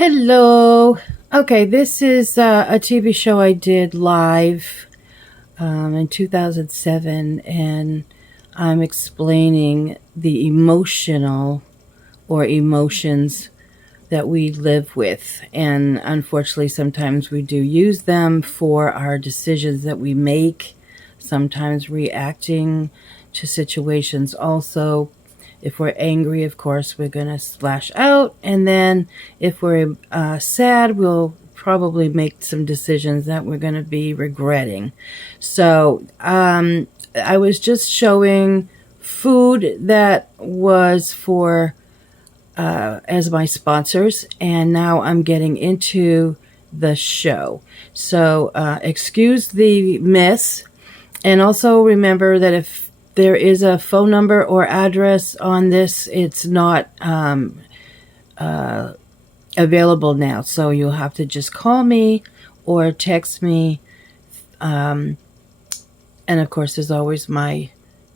Hello. Okay, this is a TV show I did live in 2007, and I'm explaining the emotional or emotions that we live with. And unfortunately, sometimes we do use them for our decisions that we make, sometimes reacting to situations also. If we're angry, of course, we're going to splash out. And then if we're sad, we'll probably make some decisions that we're going to be regretting. So I was just showing food that was for as my sponsors, and now I'm getting into the show. So excuse the miss, and also remember that if there is a phone number or address on this, it's not available now. So you'll have to just call me or text me. And of course, there's always my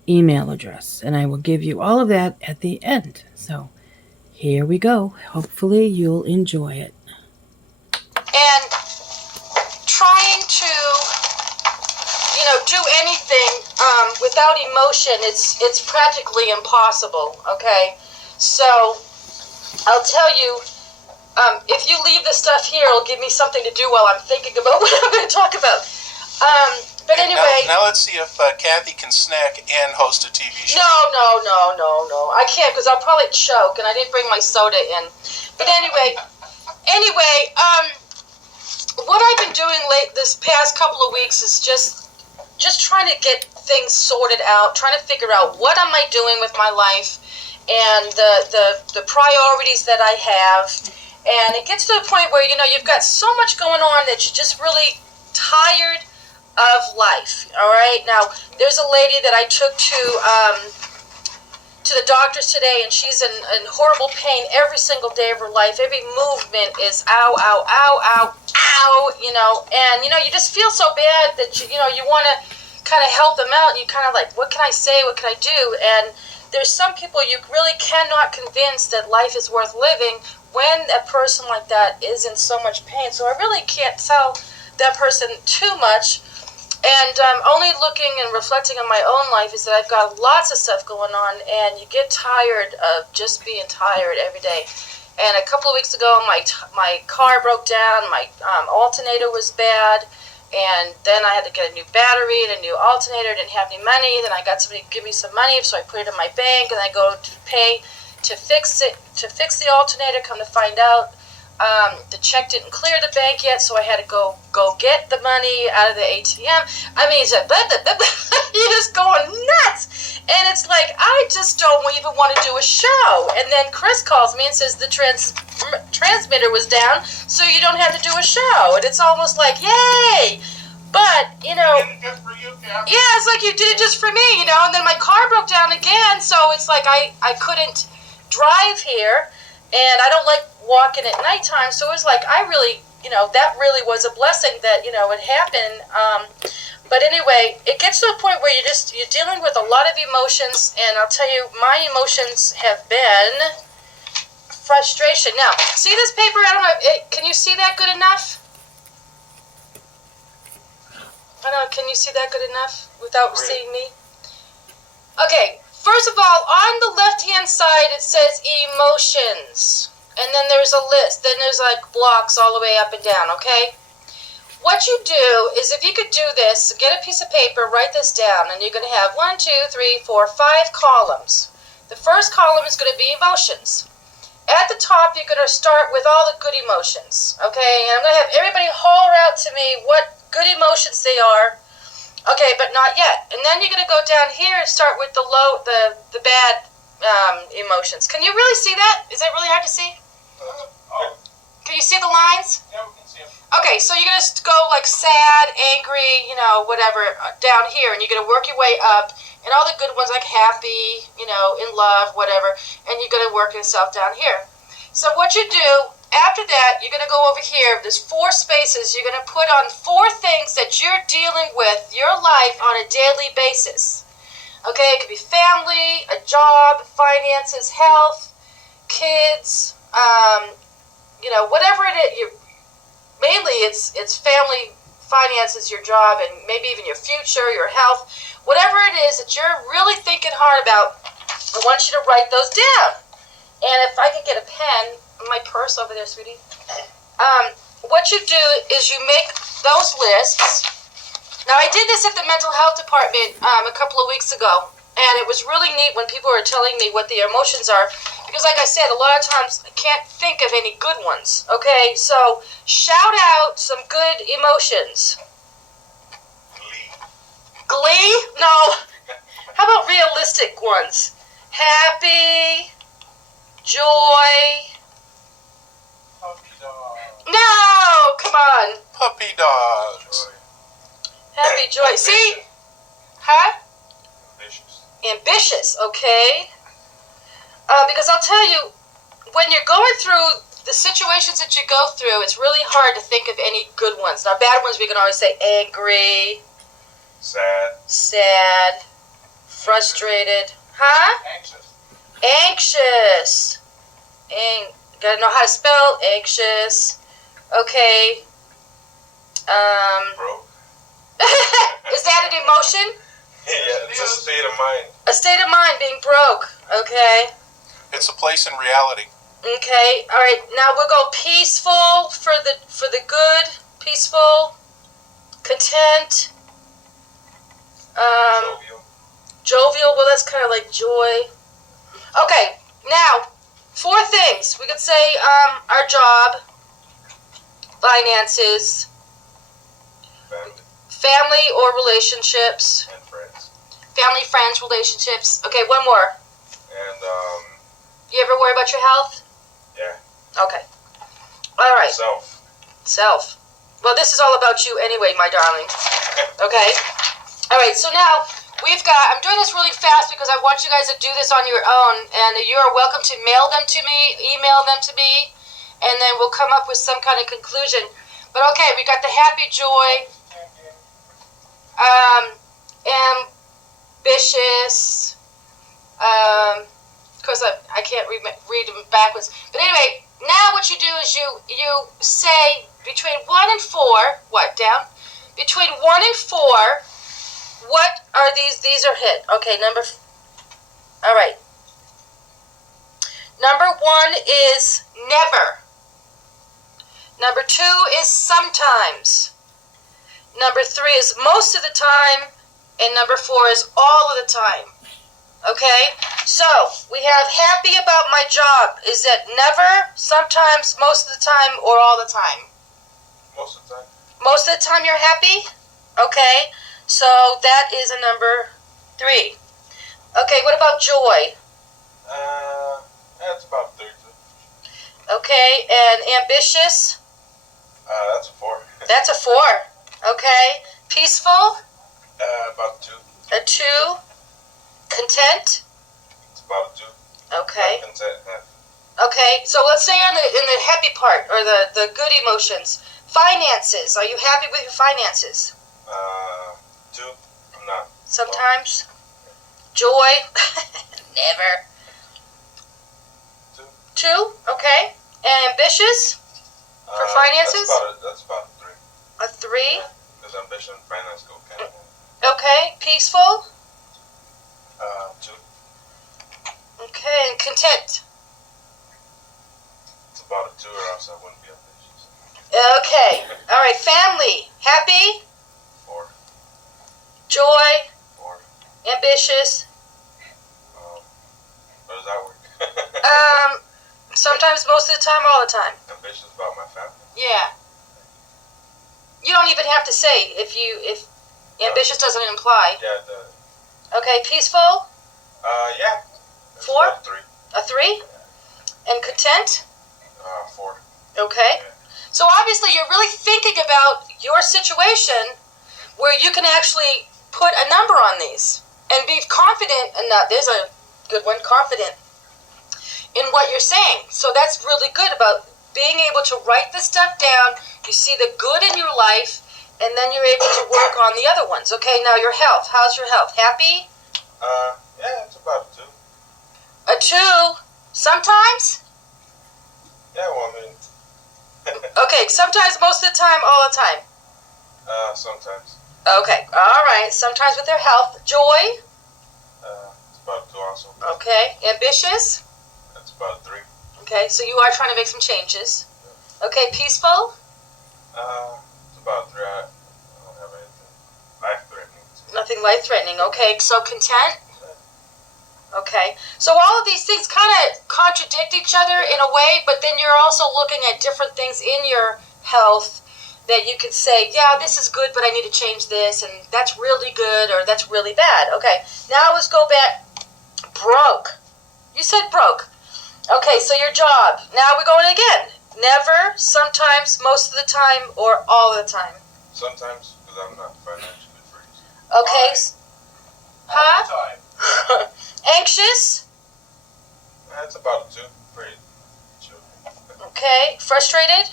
email address, and I will give you all of that at the end. So here we go. Hopefully you'll enjoy it. And trying to, do anything without emotion, it's practically impossible, okay? So I'll tell you, if you leave this stuff here, it'll give me something to do while I'm thinking about what I'm going to talk about. But anyway. Now let's see if Kathy can snack and host a TV show. No. I can't because I'll probably choke, and I didn't bring my soda in. But anyway, what I've been doing this past couple of weeks is just trying to get things sorted out, trying to figure out what am I doing with my life and the priorities that I have. And it gets to the point where, you've got so much going on that you're just really tired of life. All right. Now, there's a lady that I took to the doctors today, and she's in horrible pain every single day of her life. Every movement is ow, ow, ow, ow, ow, and, you just feel so bad that, you want to kind of help them out, and you kind of like, what can I say, what can I do? And there's some people you really cannot convince that life is worth living when a person like that is in so much pain. So I really can't tell that person too much. And only looking and reflecting on my own life is that I've got lots of stuff going on, and you get tired of just being tired every day. And a couple of weeks ago, my car broke down, my alternator was bad, and then I had to get a new battery and a new alternator. I didn't have any money. Then I got somebody to give me some money, so I put it in my bank, and I go to pay to fix the alternator. Come to find out, the check didn't clear the bank yet, so I had to go get the money out of the ATM. I mean, it's like, you're just going nuts. And it's like, I just don't even want to do a show. And then Chris calls me and says the transmitter was down, so you don't have to do a show. And it's almost like, yay! But, You did it just for you, Kathy. yeah, it's like you did it just for me, And then my car broke down again, so it's like I couldn't drive here. And I don't like walking at nighttime, so it was like I really, that really was a blessing that, it happened. But anyway, it gets to a point where you're dealing with a lot of emotions, and I'll tell you, my emotions have been frustration. Now, see this paper? I don't know, can you see that good enough? I don't know, can you see that good enough without seeing me? Okay. First of all, on the left-hand side, it says emotions. And then there's a list. Then there's like blocks all the way up and down, okay? What you do is, if you could do this, get a piece of paper, write this down, and you're going to have 1, 2, 3, 4, 5 columns. The first column is going to be emotions. At the top, you're going to start with all the good emotions, okay? And I'm going to have everybody holler out to me what good emotions they are. Okay, but not yet. And then you're going to go down here and start with the bad emotions. Can you really see that? Is that really hard to see? Can you see the lines? Yeah, we can see them. Okay, so you're going to go like sad, angry, whatever, down here. And you're going to work your way up. And all the good ones like happy, in love, whatever. And you're going to work yourself down here. So what you do, after that, you're going to go over here. There's 4 spaces. You're going to put on 4 things that you're dealing with your life on a daily basis. Okay, it could be family, a job, finances, health, kids, whatever it is, mainly it's family, finances, your job, and maybe even your future, your health, whatever it is that you're really thinking hard about. I want you to write those down. And if I can get a pen, my purse over there, sweetie. What you do is you make those lists. Now, I did this at the mental health department a couple of weeks ago, and it was really neat when people were telling me what the emotions are, because like I said, a lot of times I can't think of any good ones, okay? So, shout out some good emotions. Glee? No. How about realistic ones? Happy, joy. Puppy dog. No, come on. Puppy dogs. Happy, joy. See? Huh? Ambitious. Ambitious, okay. Because I'll tell you, when you're going through the situations that you go through, it's really hard to think of any good ones. Now, bad ones we can always say angry, sad, frustrated, huh? Anxious. Gotta know how to spell anxious. Okay. Broke. Is that an emotion? Yeah, it's a state of mind. A state of mind, being broke. Okay. It's a place in reality. Okay. All right. Now we'll go peaceful for the good. Peaceful. Content. Jovial. Well, that's kind of like joy. Okay. Now, 4 things we could say: our job, finances, family or relationships, And friends. family, friends, relationships. Okay, one more. And, You ever worry about your health? yeah. Okay. All right. Self. Well, this is all about you anyway, my darling. Okay? All right, so now I'm doing this really fast because I want you guys to do this on your own, and you are welcome to mail them to me, email them to me, and then we'll come up with some kind of conclusion. But okay, we got the happy, joy, ambitious, of course I can't read them backwards. But anyway, now what you do is you say between 1 and 4, what, down? Between 1 and 4, what are these? These are hit. Okay, all right. Number 1 is never. Number 2 is sometimes. Number 3 is most of the time. And number 4 is all of the time. Okay? So, we have happy about my job. Is that never, sometimes, most of the time, or all the time? Most of the time. Most of the time you're happy? Okay. So, that is a number 3. Okay, what about joy? That's about 30. Okay, and ambitious? That's a 4. That's a 4. Okay. Peaceful? About 2. A 2. Content? It's about a 2. Okay. Content, half. Okay, so let's say in the happy part, or the good emotions. Finances. Are you happy with your finances? 2. I'm not. Sometimes. Joy? Never. 2. 2? Okay. And ambitious? For finances? That's about a 3. A 3? Because ambition and finance go kind of. Okay. Peaceful? 2. Okay. And content? It's about a 2 or else I wouldn't be ambitious. Okay. All right. Family? Happy? 4. Joy? 4. Ambitious? How does that work? Sometimes, most of the time, all the time. Ambitious about my family. Yeah. You don't even have to say if ambitious doesn't imply. Yeah, it does. Okay, peaceful? Yeah. It's 4? about 3. A 3? And content? 4. Okay. Yeah. So obviously you're really thinking about your situation where you can actually put a number on these and be confident, and there's a good one, confident in what you're saying. So that's really good about being able to write this stuff down. You see the good in your life, and then you're able to work on the other ones. Okay, now your health. How's your health? Happy? Yeah, it's about a 2. A 2? Sometimes? Yeah, well, I mean, Okay, sometimes, most of the time, all the time. Sometimes. Okay, all right. Sometimes with their health. Joy. It's about 2 also. Okay. Ambitious. That's about 3. Okay, so you are trying to make some changes. Okay, peaceful. It's about 3. I don't have anything life-threatening. Nothing life-threatening. Okay, so content. Okay, so all of these things kind of contradict each other in a way, but then you're also looking at different things in your health that you could say, yeah, this is good, but I need to change this, and that's really good, or that's really bad. Okay, now let's go back. Broke. You said broke. Okay, so your job. Now we're going again. Never, sometimes, most of the time, or all the time. Sometimes, because I'm not financially free. Okay. Huh? Time. Anxious. That's about a 2. Pretty chill. Okay. Frustrated.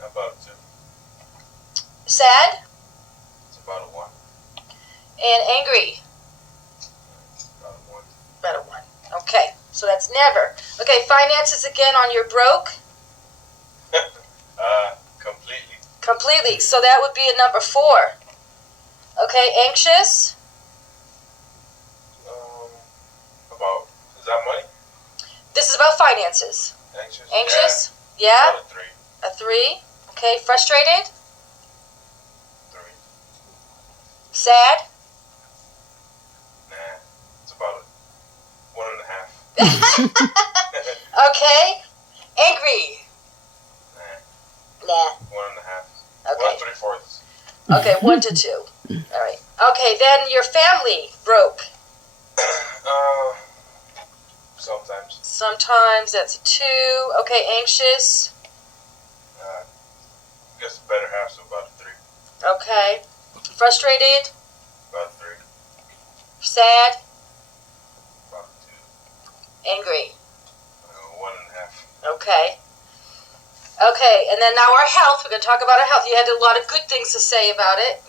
About a 2. Sad. It's about a 1. And angry. About a 1. About a 1. Okay. So that's never. Okay. Finances again on your broke. Completely. Completely. So that would be a number 4. Okay. Anxious. About, is that money? This is about finances. Anxious? Anxious? Yeah. Yeah. About a 3. A 3. Okay. Frustrated. 3. Sad. Nah. It's about a 1.5. Okay. Angry. Nah. 1.5. Okay. 1 3/4. Okay, 1 to 2. All right. Okay, then your family broke. Sometimes. Sometimes that's a 2. Okay, anxious. I guess the better half, so about a 3. Okay. Frustrated. About 3. Sad. About a 2. Angry. 1.5. Okay. Okay, and then now our health. We're going to talk about our health. You had a lot of good things to say about it,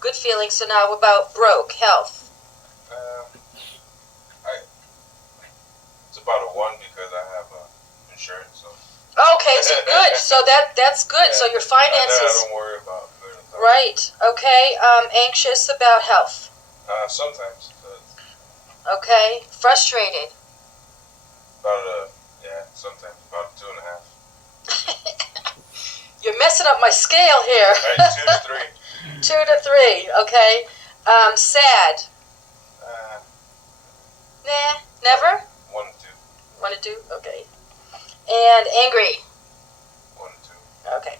good feelings. So now about broke, health. It's about a 1 because I have insurance. So. Okay, so good. So that's good. Yeah, so your I finances. don't worry about it. Right. Okay. Anxious about health. Sometimes. Okay. Frustrated. Sometimes about 2.5. You're messing up my scale here. Right, 2 to 3. 2 to 3. Okay. Sad. Nah. Never. 1 to 2. 1 to 2. Okay. And angry. 1 to 2. Okay.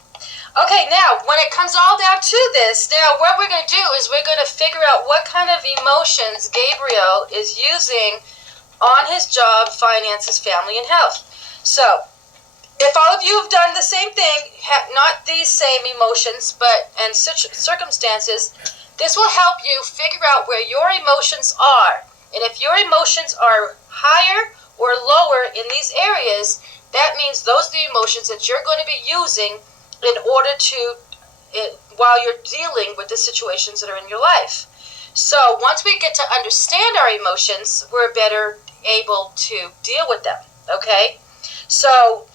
Okay, now, when it comes all down to this, now what we're going to do is we're going to figure out what kind of emotions Gabriel is using on his job, finances, family, and health. So, if all of you have done the same thing, not these same emotions, but and such circumstances, this will help you figure out where your emotions are. And if your emotions are higher or lower in these areas, that means those are the emotions that you're going to be using in order to, while you're dealing with the situations that are in your life. So once we get to understand our emotions, we're better able to deal with them, okay? So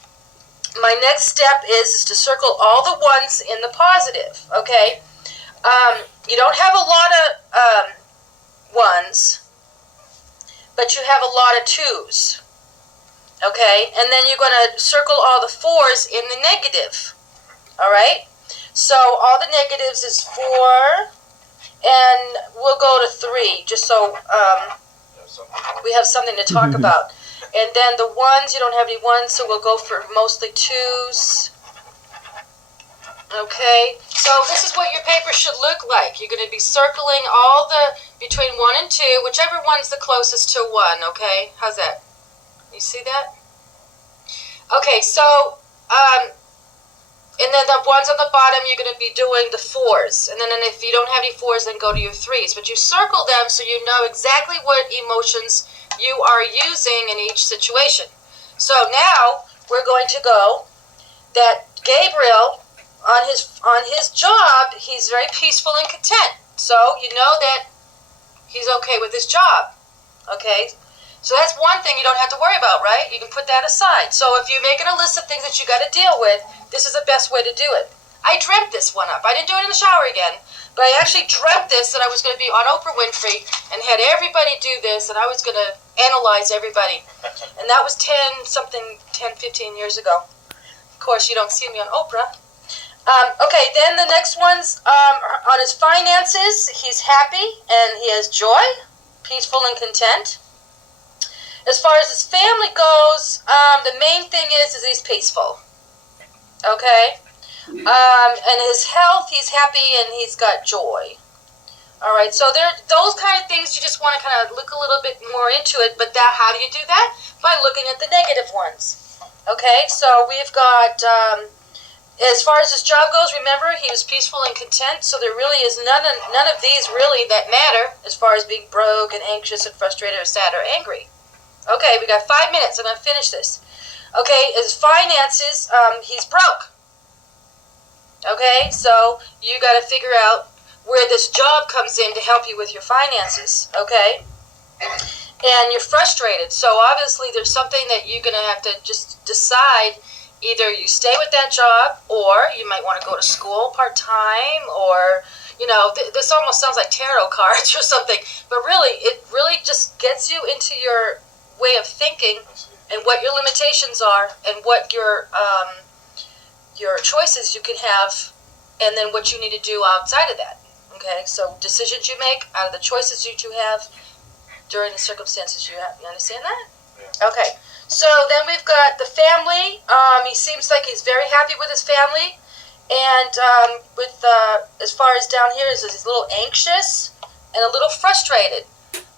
my next step is to circle all the ones in the positive, okay? You don't have a lot of ones, but you have a lot of 2s, okay? And then you're going to circle all the 4s in the negative, all right? So all the negatives is 4, and we'll go to 3, just so we have something to talk about. And then the 1s, you don't have any 1s, so we'll go for mostly 2s. Okay, so this is what your paper should look like. You're going to be circling all the, between 1 and 2, whichever one's the closest to 1, okay? How's that? You see that? Okay, so, and then the ones on the bottom, you're going to be doing the 4s. And then if you don't have any 4s, then go to your 3s. But you circle them so you know exactly what emotions you are using in each situation. So now we're going to go that Gabriel, on his job, he's very peaceful and content. So you know that he's okay with his job. Okay? So that's one thing you don't have to worry about, right? You can put that aside. So if you're making a list of things that you got to deal with, this is the best way to do it. I dreamt this one up. I didn't do it in the shower again, but I actually dreamt this, that I was going to be on Oprah Winfrey and had everybody do this, and I was going to analyze everybody. And that was 10, 15 years ago. Of course, you don't see me on Oprah. Okay, then the next one's on his finances. He's happy and he has joy, peaceful and content. As far as his family goes, the main thing is he's peaceful. Okay? And his health, he's happy and he's got joy. All right, so there, those kind of things you just want to kind of look a little bit more into it. But that, how do you do that? By looking at the negative ones. Okay, so we've got, as far as his job goes, remember, he was peaceful and content. So there really is none of these really that matter as far as being broke and anxious and frustrated or sad or angry. Okay, we got 5 minutes. I'm going to finish this. Okay, his finances, he's broke. Okay, so you got to figure out where this job comes in to help you with your finances. Okay, and you're frustrated. So obviously there's something that you're going to have to just decide. Either you stay with that job, or you might want to go to school part-time, or, you know, this almost sounds like tarot cards or something. But really, it really just gets you into your way of thinking and what your limitations are and what your choices you can have, and then what you need to do outside of that. Okay, so decisions you make out of the choices that you have during the circumstances you have. You understand that? Yeah. Okay, so then we've got the family. He seems like he's very happy with his family, and as far as down here is he's a little anxious and a little frustrated.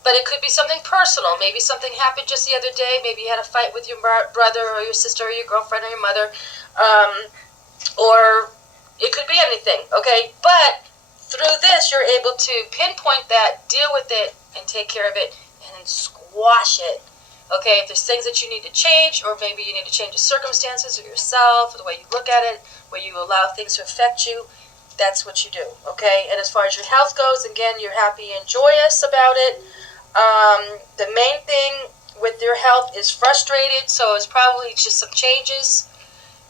But it could be something personal. Maybe something happened just the other day. Maybe you had a fight with your brother or your sister or your girlfriend or your mother. Or it could be anything, okay? But through this, you're able to pinpoint that, deal with it, and take care of it, and then squash it. Okay, if there's things that you need to change, or maybe you need to change the circumstances or yourself, or the way you look at it, where you allow things to affect you, that's what you do, okay? And as far as your health goes, again, you're happy and joyous about it. The main thing with your health is frustrated, so it's probably just some changes.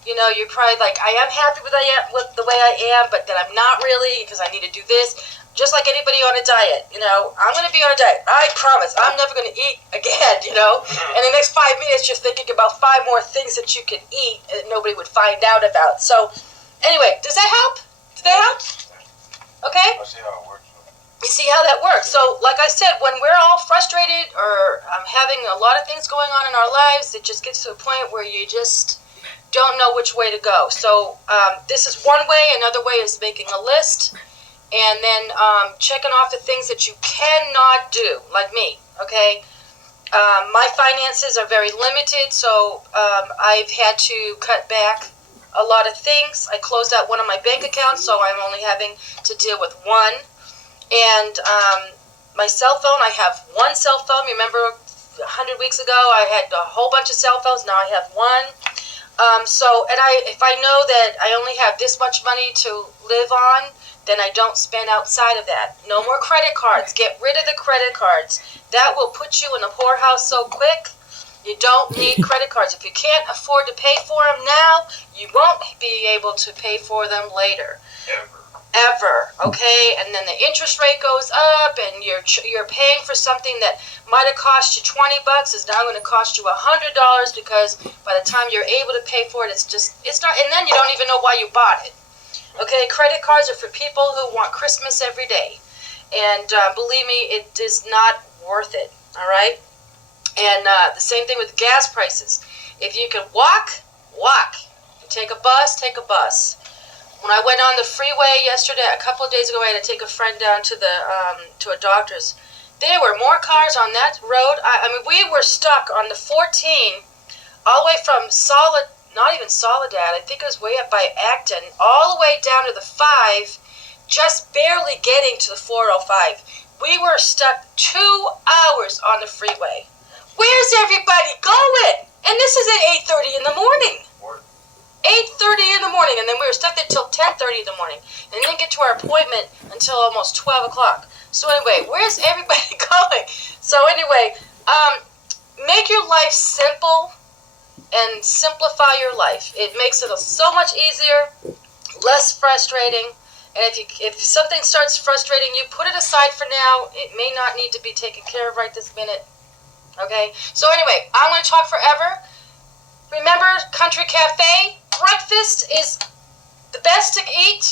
You know, you're probably like, I am happy with the way I am, but then I'm not really, because I need to do this. Just like anybody on a diet, you know, I'm going to be on a diet. I promise, I'm never going to eat again, you know. And in the next 5 minutes, you're thinking about 5 more things that you could eat that nobody would find out about. So, anyway, does that help? Did that help? Okay? I see how it works. You see how that works. So, like I said, when we're all frustrated or having a lot of things going on in our lives, it just gets to a point where you just don't know which way to go. So this is one way. Another way is making a list and then checking off the things that you cannot do, like me, okay? My finances are very limited, so I've had to cut back a lot of things. I closed out one of my bank accounts, so I'm only having to deal with one. And my cell phone, I have one cell phone. Remember 100 weeks ago, I had a whole bunch of cell phones. Now I have one. If I know that I only have this much money to live on, then I don't spend outside of that. No more credit cards. Get rid of the credit cards. That will put you in the poorhouse so quick. You don't need credit cards. If you can't afford to pay for them now, you won't be able to pay for them later. Ever, okay? And then the interest rate goes up, and you're paying for something that might have cost you $20 is now going to cost you $100 because by the time you're able to pay for it, it's not. And then you don't even know why you bought it. Okay, credit cards are for people who want Christmas every day, and believe me, it is not worth it. All right, and the same thing with gas prices. If you can walk, walk. If you take a bus, take a bus. When I went on the freeway yesterday, a couple of days ago, I had to take a friend down to to a doctor's. There were more cars on that road. I mean, we were stuck on the 14, all the way from not even Soledad, I think it was way up by Acton, all the way down to the 5, just barely getting to the 405. We were stuck 2 hours on the freeway. Where's everybody going? And this is at 8:30 in the morning. 8:30 in the morning, and then we were stuck there till 10:30 in the morning, and didn't get to our appointment until almost 12 o'clock. So anyway, where's everybody going? So anyway, make your life simple and simplify your life. It makes it so much easier, less frustrating. And if something starts frustrating you, put it aside for now. It may not need to be taken care of right this minute. Okay? So anyway, I'm going to talk forever. Remember, Country Cafe, breakfast is the best to eat.